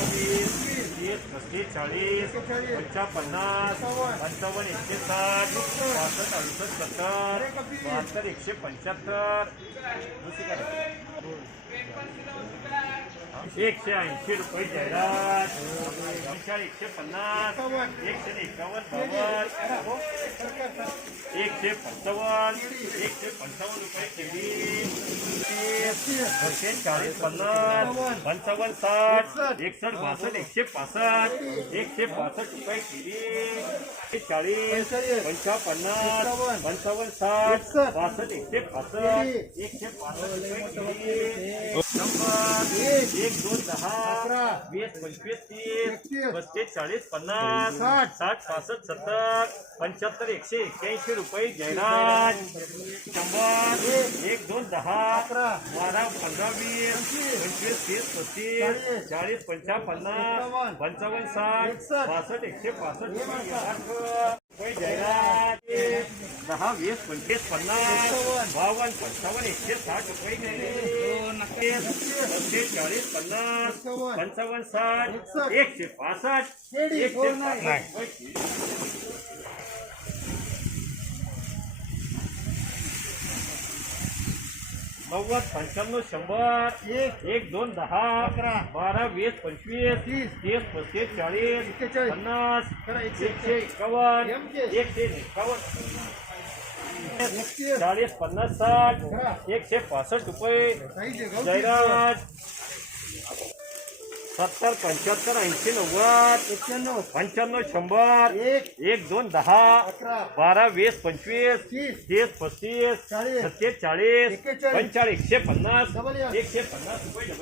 वीस तीस पस्तीस चाळीस पंचा पन्नास पंचावन्न एकशे साठ पासष्ट अडुसष्ट सत्तर बहात्तर एकशे पंच्याहत्तर. एकशे ऐंशी रुपये जाहिरात. एकशे पन्नास एकशे एकावन्न बावन्न. एकशे पंचावन्न एकशे पंचावन्न रुपये केली. चाळीस पन्नास पंचावन्न साठ एकसष्ट बासष्ट एकशे पासष्ट एकशे पासष्ट रुपये किती एकशे चाळीस पंचा पन्नास पंचावन्न साठ बासष्ट एकशे पासष्ट एकशे पासष्ट रुपये शंभर एक दोन दहा वीस पंचवीस तीस पस्तीस चाळीस पन्नास साठ पासष्ट सत्तर पंच्याहत्तर एकशे एक्क्याऐंशी रुपये जयराज शंभर एक दोन दहा बारा पंधरा वीस पंचवीस तीस पस्तीस चाळीस पंचा पन्नास पंचावन्न साठ पासष्ट एकशे पासष्ट रुपये रुपये जाहिरात दहा वीस पंचवीस पन्नास बावन्न पंचावन्न एकशे साठ रुपये जाहिरात पस्तीस चाळीस पन्नास पंचावन्न साठ एकशे पासष्ट एकशे पासष्ट रुपये नव्वद पंच्याण्णव शंभर एक एक दोन दहा अकरा. बारा वीस पंचवीस तीस. तीस पस्तीस चाळीस पन्नास एकशे एकावन्न एकशे एकावन्न. चाळीस पन्नास साठ एकशे पासष्ट रुपये. जाहिरात सत्तर पंच्याहत्तर ऐंशी नव्वद एक्क्याण्णव पंच्याण्णव शंभर एक एक दोन दहा बारा वीस पंचवीस तीस पस्तीस सत्तेचाळीस पंचाळीस एकशे पन्नास एकशे पन्नास रुपये